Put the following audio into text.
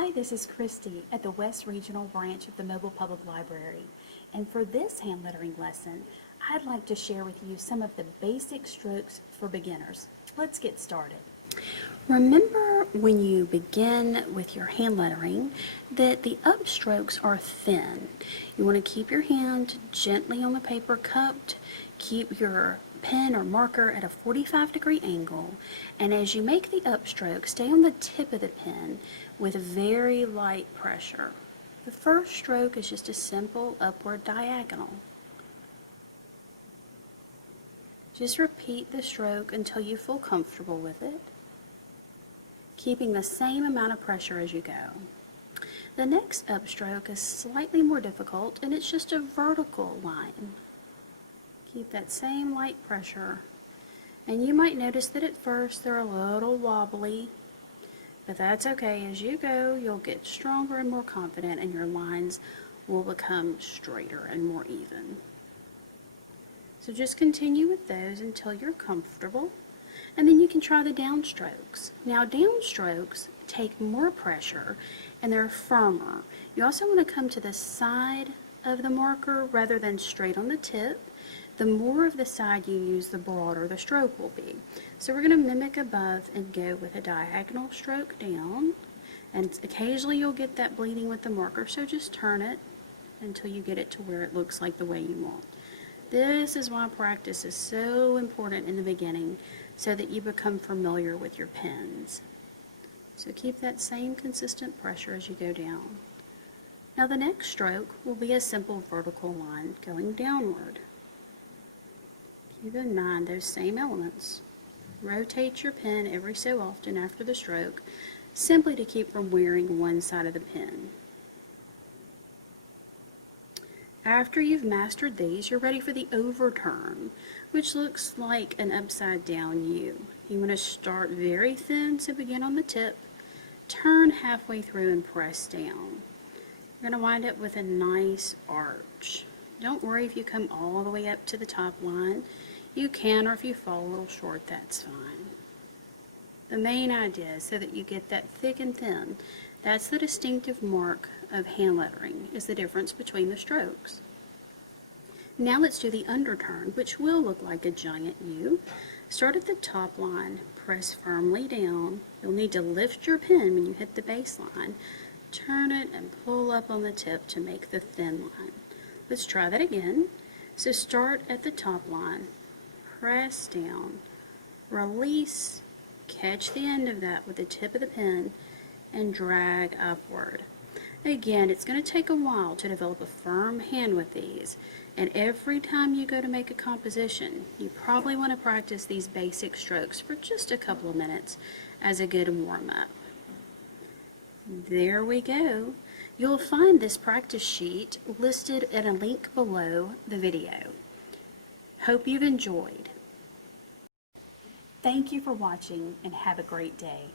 Hi, this is Christy at the West Regional Branch of the Mobile Public Library. And for this hand lettering lesson, I'd like to share with you some of the basic strokes for beginners. Let's get started. Remember when you begin with your hand lettering that the upstrokes are thin. You want to keep your hand gently on the paper cupped, keep your pen or marker at a 45-degree angle, and as you make the upstroke, stay on the tip of the pen with very light pressure. The first stroke is just a simple upward diagonal. Just repeat the stroke until you feel comfortable with it, keeping the same amount of pressure as you go. The next upstroke is slightly more difficult, and it's just a vertical line. Keep that same light pressure, and you might notice that at first they're a little wobbly, but that's okay. As you go, you'll get stronger and more confident, and your lines will become straighter and more even. So just continue with those until you're comfortable, and then you can try the downstrokes. Now, downstrokes take more pressure and they're firmer. You also want to come to the side of the marker rather than straight on the tip. The more of the side you use, the broader the stroke will be. So we're going to mimic above and go with a diagonal stroke down, and occasionally you'll get that bleeding with the marker, so just turn it until you get it to where it looks like the way you want. This is why practice is so important in the beginning, so that you become familiar with your pens. So keep that same consistent pressure as you go down. Now the next stroke will be a simple vertical line going downward. Keep in mind those same elements. Rotate your pen every so often after the stroke, simply to keep from wearing one side of the pen. After you've mastered these, you're ready for the overturn, which looks like an upside down U. You want to start very thin, so begin on the tip, turn halfway through and press down. You're going to wind up with a nice arch. Don't worry if you come all the way up to the top line. You can, or if you fall a little short, that's fine. The main idea is so that you get that thick and thin. That's the distinctive mark of hand lettering, is the difference between the strokes. Now let's do the underturn, which will look like a giant U. Start at the top line, press firmly down. You'll need to lift your pen when you hit the baseline. Turn it and pull up on the tip to make the thin line. Let's try that again. So start at the top line, press down, release, catch the end of that with the tip of the pen, and drag upward. Again, it's going to take a while to develop a firm hand with these, and every time you go to make a composition, you probably want to practice these basic strokes for just a couple of minutes as a good warm-up. There we go. You'll find this practice sheet listed at a link below the video. Hope you've enjoyed. Thank you for watching, and have a great day.